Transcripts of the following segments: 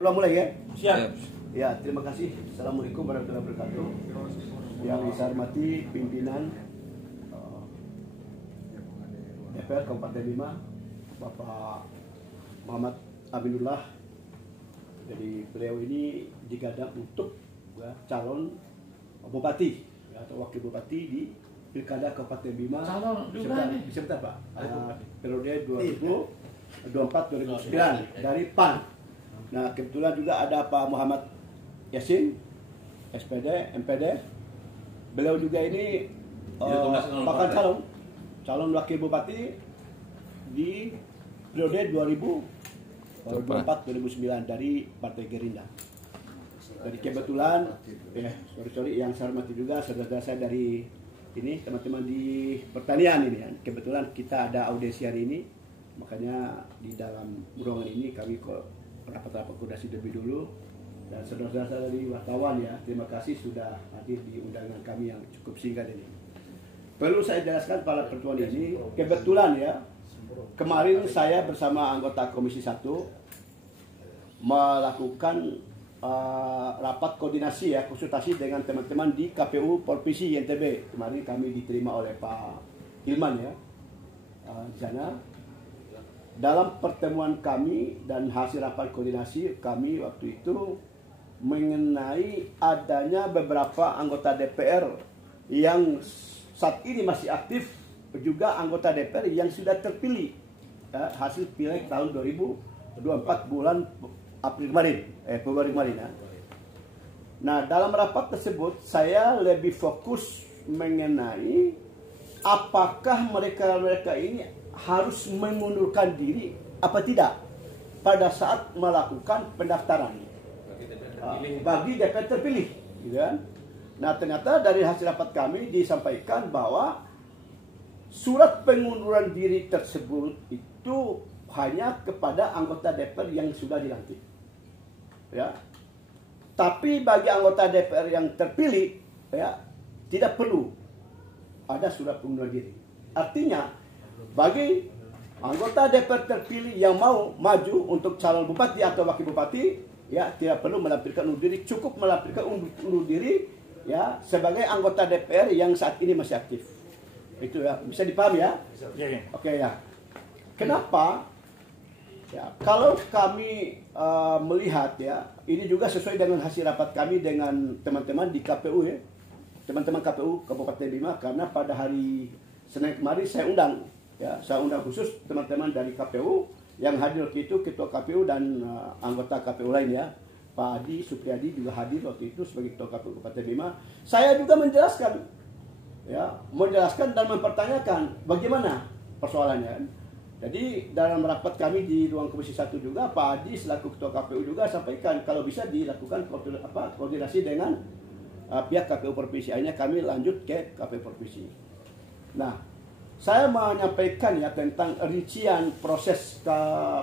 Ulang mulai ya? Siap. Ya, terima kasih. Assalamualaikum warahmatullahi wabarakatuh. Yang saya hormati pimpinan DPR Kabupaten Bima, Bapak Muhammad Aminullah. Jadi beliau ini digadang untuk calon bupati atau wakil bupati di Pilkada Kabupaten Bima. Calon juga nih. Sebentar Pak. Periode 2024-2029 dari PAN. Nah, kebetulan juga ada Pak Muhammad Yasin, SPD, MPD. Beliau juga ini bakal calon wakil bupati di periode 2024-2029 dari Partai Gerindra. Jadi kebetulan, yang saya hormati juga saudara saya dari ini teman-teman di pertanian ini. Kebetulan kita ada audiensi hari ini, makanya di dalam ruangan ini kami rapat-rapat koordinasi lebih dulu. Dan saudara-saudara dari wartawan ya, terima kasih sudah hadir di undangan kami yang cukup singkat ini. Perlu saya jelaskan pada pertemuan ini, kebetulan ya, kemarin saya bersama anggota Komisi 1 melakukan rapat koordinasi ya, konsultasi dengan teman-teman di KPU Provinsi NTB. Kemarin kami diterima oleh Pak Ilman ya, di sana. Dalam pertemuan kami dan hasil rapat koordinasi kami waktu itu mengenai adanya beberapa anggota DPR yang saat ini masih aktif, juga anggota DPR yang sudah terpilih hasil pileg tahun 2024 bulan Februari kemarin ya. Nah, dalam rapat tersebut saya lebih fokus mengenai apakah mereka ini harus mengundurkan diri apa tidak pada saat melakukan pendaftaran bagi DPR terpilih, gitu kan? Nah, ternyata dari hasil rapat kami disampaikan bahwa surat pengunduran diri tersebut itu hanya kepada anggota DPR yang sudah dilantik, ya. Tapi bagi anggota DPR yang terpilih, ya, tidak perlu ada surat pengunduran diri. Artinya bagi anggota DPR terpilih yang mau maju untuk calon bupati atau wakil bupati, ya tidak perlu melampirkan undur diri, cukup melampirkan undur diri ya sebagai anggota DPR yang saat ini masih aktif. Itu ya, bisa dipahami ya? Oke ya. Kenapa? Ya, kalau kami melihat ya, ini juga sesuai dengan hasil rapat kami dengan teman-teman di KPU ya. Teman-teman KPU Kabupaten Bima, karena pada hari Senin kemarin saya undang khusus teman-teman dari KPU yang hadir waktu itu, ketua KPU dan anggota KPU lain ya, Pak Adi Supriyadi juga hadir waktu itu sebagai ketua KPU Kabupaten Bima. Saya juga menjelaskan dan mempertanyakan bagaimana persoalannya. Jadi dalam rapat kami di ruang Komisi 1 juga, Pak Adi selaku ketua KPU juga sampaikan kalau bisa dilakukan koordinasi dengan pihak KPU provinsi. Akhirnya kami lanjut ke KPU provinsi. Nah, saya menyampaikan ya tentang rincian proses ke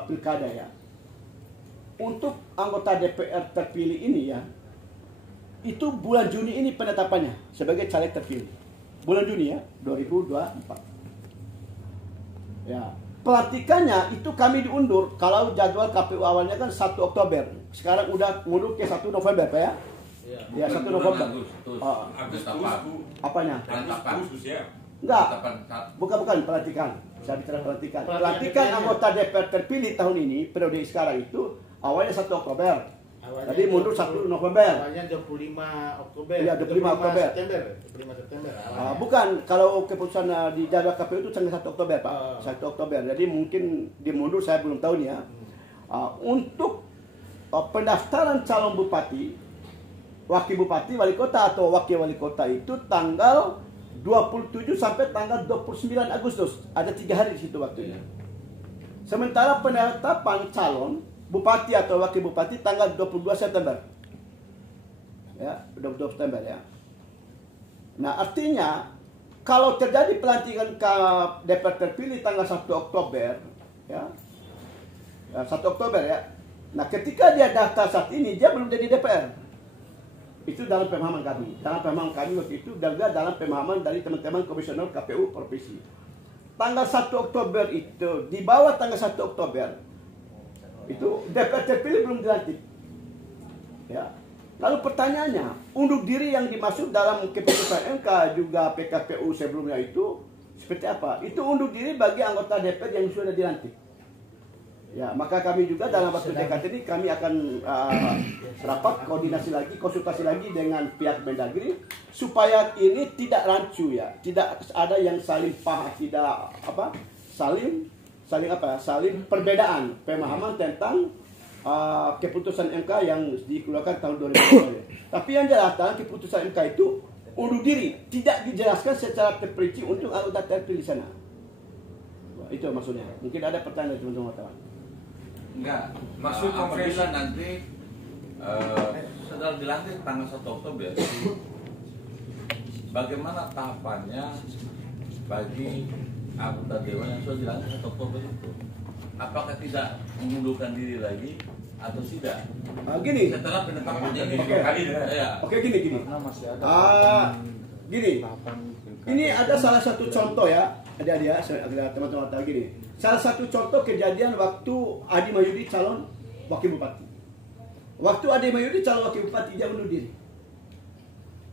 pilkada ya. Untuk anggota DPR terpilih ini ya, itu bulan Juni ini penetapannya sebagai caleg terpilih. Bulan Juni ya, 2024. Ya, pelantikannya itu kami diundur. Kalau jadwal KPU awalnya kan 1 Oktober. Sekarang udah mundur ke 1 November Pak ya? Ya, 1 November. Apanya? Enggak, bukan pelantikan. Saya bicara pelantikan. Pelantikan anggota DPR terpilih tahun ini, periode sekarang itu awalnya 1 Oktober. Jadi mundur 1 November. Awalnya 25 Oktober. Iya, 25 Oktober. 25 September. Bukan, kalau keputusan di jadwal KPU itu sampai 1 Oktober, Pak. 1 Oktober. Jadi mungkin dimundur, saya belum tahu nih ya. Untuk pendaftaran calon bupati, wakil bupati, wali kota atau wakil wali kota itu tanggal 27 sampai tanggal 29 Agustus. Ada 3 hari di situ waktunya. Sementara penetapan calon bupati atau wakil bupati tanggal 22 September. Ya, 22 September ya. Nah, artinya kalau terjadi pelantikan ke DPR terpilih tanggal 1 Oktober ya. 1 Oktober ya. Nah, ketika dia daftar saat ini dia belum jadi DPR. Itu dalam pemahaman kami. Dalam pemahaman kami waktu itu dan juga dalam pemahaman dari teman-teman komisioner KPU provinsi. Tanggal 1 Oktober itu, di bawah tanggal 1 Oktober itu DPR terpilih belum dilantik. Ya. Lalu pertanyaannya, undur diri yang dimaksud dalam keputusan MK juga PKPU sebelumnya itu seperti apa? Itu undur diri bagi anggota DPR yang sudah dilantik. Ya, maka kami juga dalam waktu dekat ini kami akan rapat koordinasi lagi, konsultasi lagi dengan pihak Mendagri supaya ini tidak rancu ya, tidak ada yang saling paham, tidak saling perbedaan pemahaman tentang keputusan MK yang dikeluarkan tahun 2020. Tapi yang jelas dalam keputusan MK itu undur diri tidak dijelaskan secara terperinci untuk anggota terpilih di sana. Wah, itu maksudnya. Mungkin ada pertanyaan teman-teman wartawan. Enggak, maksud apabila nanti setelah dilantik tanggal 1 Oktober, bagaimana tahapannya bagi anggota dewan yang sudah dilantik 1 Oktober itu? Apakah tidak mengundurkan diri lagi atau tidak? Gini. Setelah penetapan ini Oke, gini. Gini. Ini ada salah satu contoh ya, ada teman-teman tahu gini. Salah satu contoh kejadian waktu Adi Mahyudi calon wakil bupati. Waktu Adi Mahyudi calon wakil bupati dia undur diri.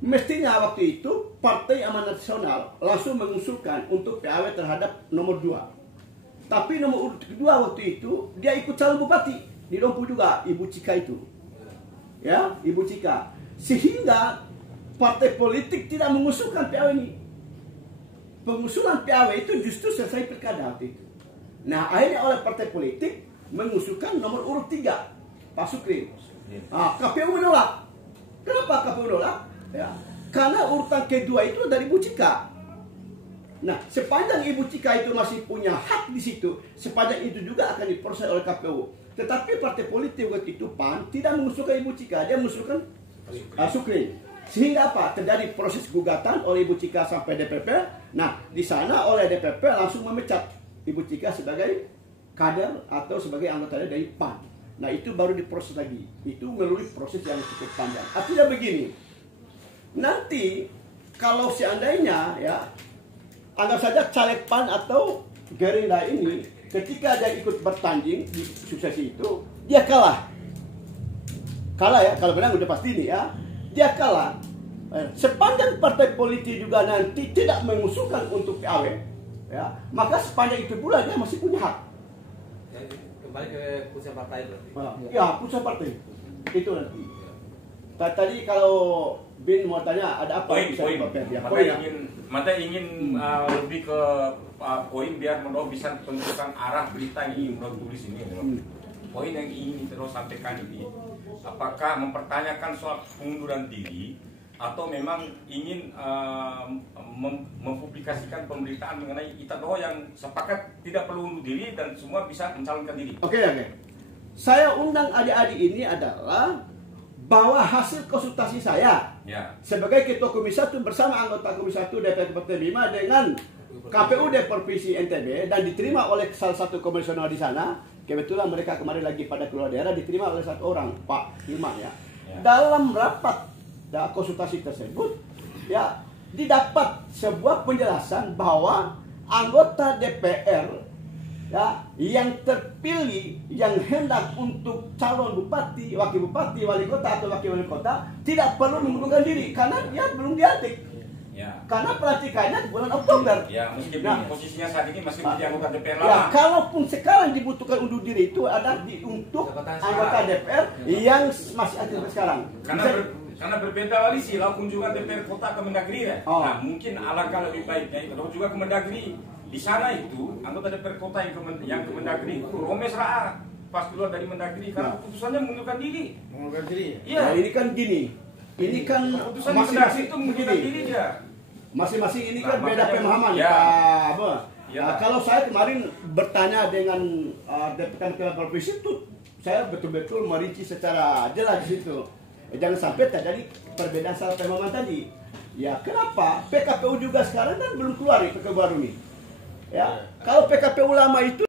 Mestinya waktu itu Partai Amanat Nasional langsung mengusulkan untuk PAW terhadap nomor 2. Tapi nomor urut kedua waktu itu dia ikut calon bupati di Dompu juga, Ibu Cika itu. Ya, Ibu Cika. Sehingga partai politik tidak mengusulkan PAW ini. Pengusulan PAW itu justru selesai pilkada waktu itu. Nah, akhirnya oleh partai politik mengusulkan nomor urut 3, Pak Sukri. KPU menolak. Kenapa KPU menolak? Ya, karena urutan kedua itu dari Ibu Cika. Nah, sepanjang Ibu Cika itu masih punya hak di situ, sepanjang itu juga akan diproses oleh KPU. Tetapi partai politik waktu itu PAN tidak mengusulkan Ibu Cika, dia mengusulkan Sukri. Sehingga apa? Terjadi proses gugatan oleh Ibu Cika sampai DPP. Nah, di sana oleh DPP langsung memecat Ibu Cika sebagai kader atau sebagai anggota dari PAN. Nah, itu baru diproses lagi. Itu melalui proses yang cukup panjang. Artinya begini, nanti kalau seandainya ya anggap saja caleg PAN atau Gerindra ini ketika dia ikut bertanding di suksesi itu, dia kalah. Kalah ya, kalau menang udah pasti nih ya. Dia kalah. Sepanjang partai politik juga nanti tidak mengusulkan untuk PAW, ya, maka sepanjang itu pula dia masih punya hak. Kembali ke pusat partai berarti. Ya, pusat partai. Itu nanti. Tadi kalau Bin mau tanya ada apa? Poin. Mata ingin lebih ke poin biar Menurut bisa tentukan arah berita yang ingin Menurut tulis ini. Poin yang ingin terus sampaikan ini, apakah mempertanyakan soal pengunduran diri atau memang ingin mempublikasikan pemberitaan mengenai Ita Doho yang sepakat tidak perlu undur diri dan semua bisa mencalonkan diri. Oke. Saya undang adik-adik ini adalah bahwa hasil konsultasi saya sebagai Ketua Komisi 1 bersama anggota Komisi 1 DPR Kabupaten Bima dengan KPU Provinsi NTB dan diterima oleh salah satu komisioner di sana. Kebetulan mereka kemarin lagi pada keluar daerah, diterima oleh satu orang, Pak Hilman ya. Dalam rapat konsultasi tersebut ya didapat sebuah penjelasan bahwa anggota DPR ya yang terpilih yang hendak untuk calon bupati, wakil bupati, wali kota atau wakil wali kota tidak perlu mengundurkan diri karena dia belum dilantik. Ya. Karena pelantikannya bulan Oktober. Ya, meskipun posisinya saat ini masih menjadi anggota DPR lama. Ya, kalaupun sekarang dibutuhkan undur diri itu ada untuk anggota DPR yang masih aktif sekarang. Karena berbeda koalisi, lalu kunjungan DPR kota ke Mendagri ya. Nah, mungkin alangkah lebih baiknya itu juga ke Mendagri. Di sana itu anggota DPR kota yang ke Mendagri itu Romes Ra'a pas keluar dari Mendagri karena keputusannya mengundurkan diri. Mengundurkan diri. Iya. Nah, ini kan gini. Ini kan masing-masing itu mengundurkan diri dia. Masing-masing ini kan beda pemahaman. Kalau saya kemarin bertanya dengan Departemen Provinsi itu, saya betul-betul merinci secara jelas di situ. Jangan sampai terjadi perbedaan salah pemahaman tadi. Ya, kenapa? PKPU juga sekarang kan belum keluar PKPU baru nih. Ya, kalau PKPU lama itu